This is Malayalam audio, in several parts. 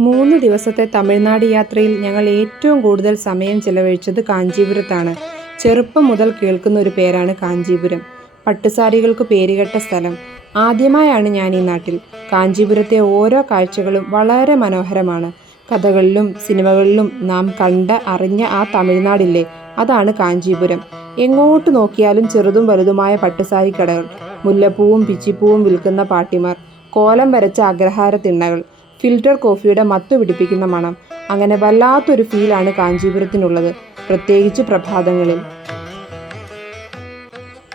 മൂന്ന് ദിവസത്തെ തമിഴ്നാട് യാത്രയിൽ ഞങ്ങൾ ഏറ്റവും കൂടുതൽ സമയം ചെലവഴിച്ചത് കാഞ്ചീപുരത്താണ്. ചെറുപ്പം മുതൽ കേൾക്കുന്ന ഒരു പേരാണ് കാഞ്ചീപുരം. പട്ടുസാരികൾക്ക് പേരുകെട്ട സ്ഥലം. ആദ്യമായാണ് ഞാൻ ഈ നാട്ടിൽ. കാഞ്ചീപുരത്തെ ഓരോ കാഴ്ചകളും വളരെ മനോഹരമാണ്. കഥകളിലും സിനിമകളിലും നാം കണ്ട അറിഞ്ഞ ആ തമിഴ്നാടില്ലേ? അതാണ് കാഞ്ചീപുരം. എങ്ങോട്ട് നോക്കിയാലും ചെറുതും വലുതുമായ പട്ടുസാരി കടകൾ മുല്ലപ്പൂവും പിച്ചിപ്പൂവും വിൽക്കുന്ന പാട്ടിമാർ കോലം വരച്ച അഗ്രഹാര തിണ്ണകൾ ഫിൽറ്റർ കോഫിയുടെ മത്തു പിടിപ്പിക്കുന്ന മണം. അങ്ങനെ വല്ലാത്തൊരു ഫീലാണ് കാഞ്ചീപുരത്തിനുള്ളത് പ്രത്യേകിച്ച് പ്രഭാതങ്ങളിൽ.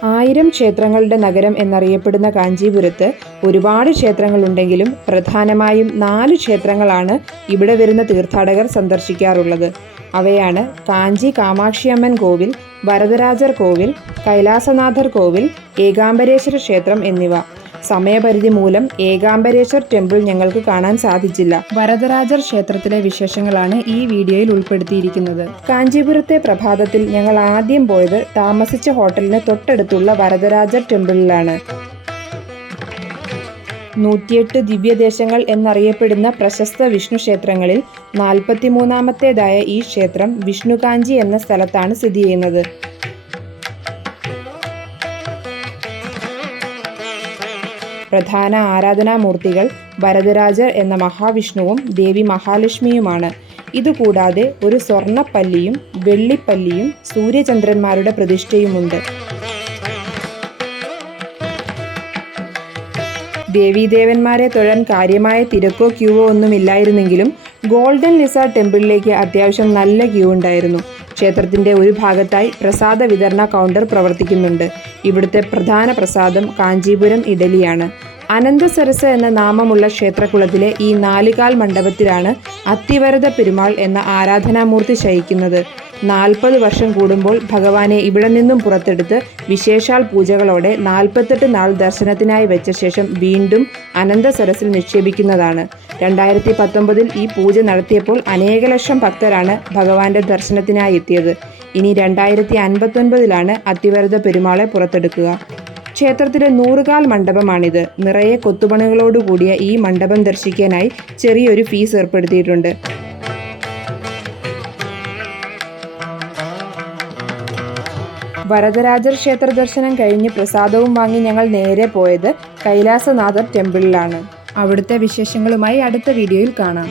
ആയിരം ക്ഷേത്രങ്ങളുടെ നഗരം എന്നറിയപ്പെടുന്ന കാഞ്ചീപുരത്ത് ഒരുപാട് ക്ഷേത്രങ്ങളുണ്ടെങ്കിലും പ്രധാനമായും നാല് ക്ഷേത്രങ്ങളാണ് ഇവിടെ വരുന്ന തീർത്ഥാടകർ സന്ദർശിക്കാറുള്ളത്. അവയാണ് കാഞ്ചി കാമാക്ഷിയമ്മൻ കോവിൽ വരദരാജർ കോവിൽ കൈലാസനാഥർ കോവിൽ ഏകാംബരേശ്വര ക്ഷേത്രം എന്നിവ. സമയപരിധി മൂലം ഏകാംബരേശ്വർ ടെമ്പിൾ ഞങ്ങൾക്ക് കാണാൻ സാധിച്ചില്ല. വരദരാജർ ക്ഷേത്രത്തിലെ വിശേഷങ്ങളാണ് ഈ വീഡിയോയിൽ ഉൾപ്പെടുത്തിയിരിക്കുന്നത്. കാഞ്ചീപുരത്തെ പ്രഭാതത്തിൽ ഞങ്ങൾ ആദ്യം പോയത് താമസിച്ച ഹോട്ടലിന് തൊട്ടടുത്തുള്ള വരദരാജർ ടെമ്പിളിലാണ്. നൂറ്റിയെട്ട് ദിവ്യദേശങ്ങൾ എന്നറിയപ്പെടുന്ന പ്രശസ്ത വിഷ്ണു ക്ഷേത്രങ്ങളിൽ നാൽപ്പത്തിമൂന്നാമത്തേതായ ഈ ക്ഷേത്രം വിഷ്ണുകാഞ്ചി എന്ന സ്ഥലത്താണ് സ്ഥിതി ചെയ്യുന്നത്. പ്രധാന ആരാധനാമൂർത്തികൾ വരദരാജർ എന്ന മഹാവിഷ്ണുവും ദേവി മഹാലക്ഷ്മിയുമാണ്. ഇതുകൂടാതെ ഒരു സ്വർണപ്പല്ലിയും വെള്ളിപ്പല്ലിയും സൂര്യചന്ദ്രന്മാരുടെ പ്രതിഷ്ഠയുമുണ്ട്. ദേവീദേവന്മാരെ തൊഴാൻ കാര്യമായ തിരക്കോ ക്യൂവോ ഒന്നുമില്ലായിരുന്നെങ്കിലും ഗോൾഡൻ ലിസ ടെമ്പിളിലേക്ക് അത്യാവശ്യം നല്ല ക്യൂ ഉണ്ടായിരുന്നു. ക്ഷേത്രത്തിന്റെ ഒരു ഭാഗത്തായി പ്രസാദ വിതരണ കൗണ്ടർ പ്രവർത്തിക്കുന്നുണ്ട്. ഇവിടുത്തെ പ്രധാന പ്രസാദം കാഞ്ചീപുരം ഇഡലിയാണ്. അനന്തസരസ് എന്ന നാമമുള്ള ക്ഷേത്രകുളത്തിലെ ഈ നാലുകാൽ മണ്ഡപത്തിലാണ് അത്തിവരദ പെരുമാൾ എന്ന ആരാധനാമൂർത്തി ശയിക്കുന്നത്. നാൽപ്പത് വർഷം കൂടുമ്പോൾ ഭഗവാനെ ഇവിടെ നിന്നും പുറത്തെടുത്ത് വിശേഷാൽ പൂജകളോടെ നാൽപ്പത്തെട്ട് നാൾ ദർശനത്തിനായി വെച്ച ശേഷം വീണ്ടും അനന്തസരസിൽ നിക്ഷേപിക്കുന്നതാണ്. രണ്ടായിരത്തി പത്തൊമ്പതിൽ ഈ പൂജ നടത്തിയപ്പോൾ അനേക ലക്ഷം ഭക്തരാണ് ഭഗവാന്റെ ദർശനത്തിനായി എത്തിയത്. ഇനി രണ്ടായിരത്തി അൻപത്തൊൻപതിലാണ് അത്തിവരത പെരുമാളെ പുറത്തെടുക്കുക. ക്ഷേത്രത്തിലെ നൂറുകാൽ മണ്ഡപമാണിത്. നിറയെ കൊത്തുപണികളോടുകൂടിയ ഈ മണ്ഡപം ദർശിക്കാനായി ചെറിയൊരു ഫീസ് ഏർപ്പെടുത്തിയിട്ടുണ്ട്. വരദരാജർ ക്ഷേത്ര ദർശനം കഴിഞ്ഞ് പ്രസാദവും വാങ്ങി ഞങ്ങൾ നേരെ പോയത് കൈലാസനാഥർ ടെമ്പിളിലാണ്. അവിടുത്തെ വിശേഷങ്ങളുമായി അടുത്ത വീഡിയോയിൽ കാണാം.